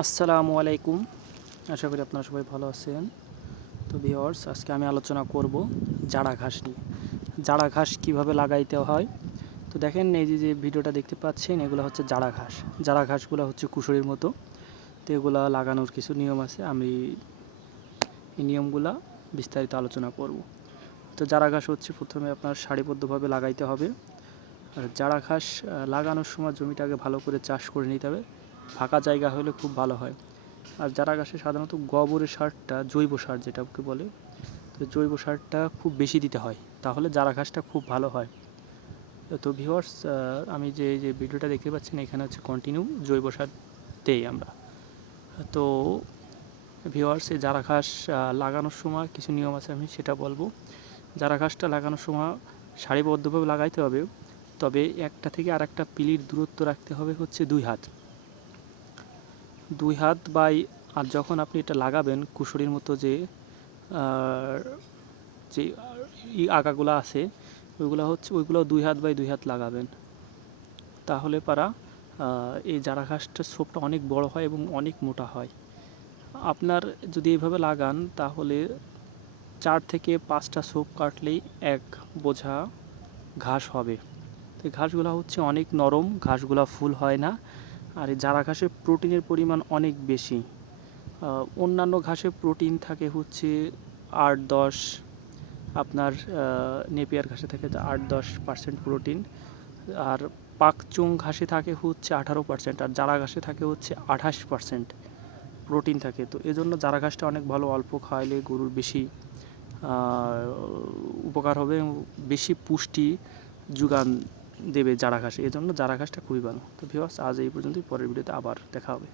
আসসালামু আলাইকুম। আশা করি আপনারা সবাই ভালো আছেন। তো ভিওয়ার্স আজকে আমি আলোচনা করব জাড়া ঘাস নিয়ে। জাড়া ঘাস কীভাবে লাগাইতে হয়? তো দেখেন, এই যে যে ভিডিওটা দেখতে পাচ্ছেন, এগুলো হচ্ছে জাড়া ঘাস। জাড়া ঘাসগুলো হচ্ছে কুশরির মতো। তো এগুলো লাগানোর কিছু নিয়ম আছে। আমি এই নিয়মগুলা বিস্তারিত আলোচনা করব। তো জাড়া ঘাস হচ্ছে প্রথমে আপনার সারিবদ্ধভাবে লাগাইতে হবে। আর জাড়া ঘাস লাগানোর সময় জমিটাকে ভালো করে চাষ করে নিতে হবে। ফাঁকা জায়গা হলে খুব ভালো হয়। আর যারা গাছে সাধারণত গোবরের সারটা, জৈব সার যেটাকে বলে, তো জৈব সারটা খুব বেশি দিতে হয়। তাহলে চারা ঘাসটা খুব ভালো হয়। তো ভিওয়ার্স আমি যে যে ভিডিওটা দেখতে পাচ্ছেন, এখানে হচ্ছে কন্টিনিউ জৈব সার দেই আমরা। তো ভিওয়ার্স এই চারা ঘাস লাগানোর সময় কিছু নিয়ম আছে, আমি সেটা বলব। চারা ঘাসটা লাগানোর সময় সারিবদ্ধভাবে লাগাইতে হবে, তবে একটা থেকে আর একটা পিলির দূরত্ব রাখতে হবে হচ্ছে দুই হাত। দুই হাত বাই, আর যখন আপনি এটা লাগাবেন কুশরির মতো যে যে আগাগুলো আছে, ওইগুলো হচ্ছে, ওইগুলো দুই হাত বাই দুই হাত লাগাবেন। তাহলে পারা এই জারা ঘাসটার ছোপটা অনেক বড় হয় এবং অনেক মোটা হয়। আপনার যদি এইভাবে লাগান, তাহলে চার থেকে পাঁচটা সোপ কাটলেই এক বোঝা ঘাস হবে। তো ঘাসগুলো হচ্ছে অনেক নরম, ঘাসগুলো ফুল হয় না। আর এই জারা ঘাসে প্রোটিনের পরিমাণ অনেক বেশি। অন্যান্য ঘাসে প্রোটিন থাকে হচ্ছে আট দশ, আপনার নেপিয়ার ঘাসে থাকে আট দশ পার্সেন্ট প্রোটিন। আর পাকচুং ঘাসে থাকে হচ্ছে আঠারো পার্সেন্ট, আর জারা ঘাসে থাকে হচ্ছে আঠাশ পার্সেন্ট প্রোটিন থাকে। তো এজন্য জারা ঘাসটা অনেক ভালো, অল্প খাওয়াইলে গরুর বেশি উপকার হবে বেশি পুষ্টি যোগান দেবে জারা ঘাস এই জন্য জারা ঘাসটা খুবই ভালো। তো ভিওয়ার্স আজ এই পর্যন্তই। পরের ভিডিওতে আবার দেখা হবে।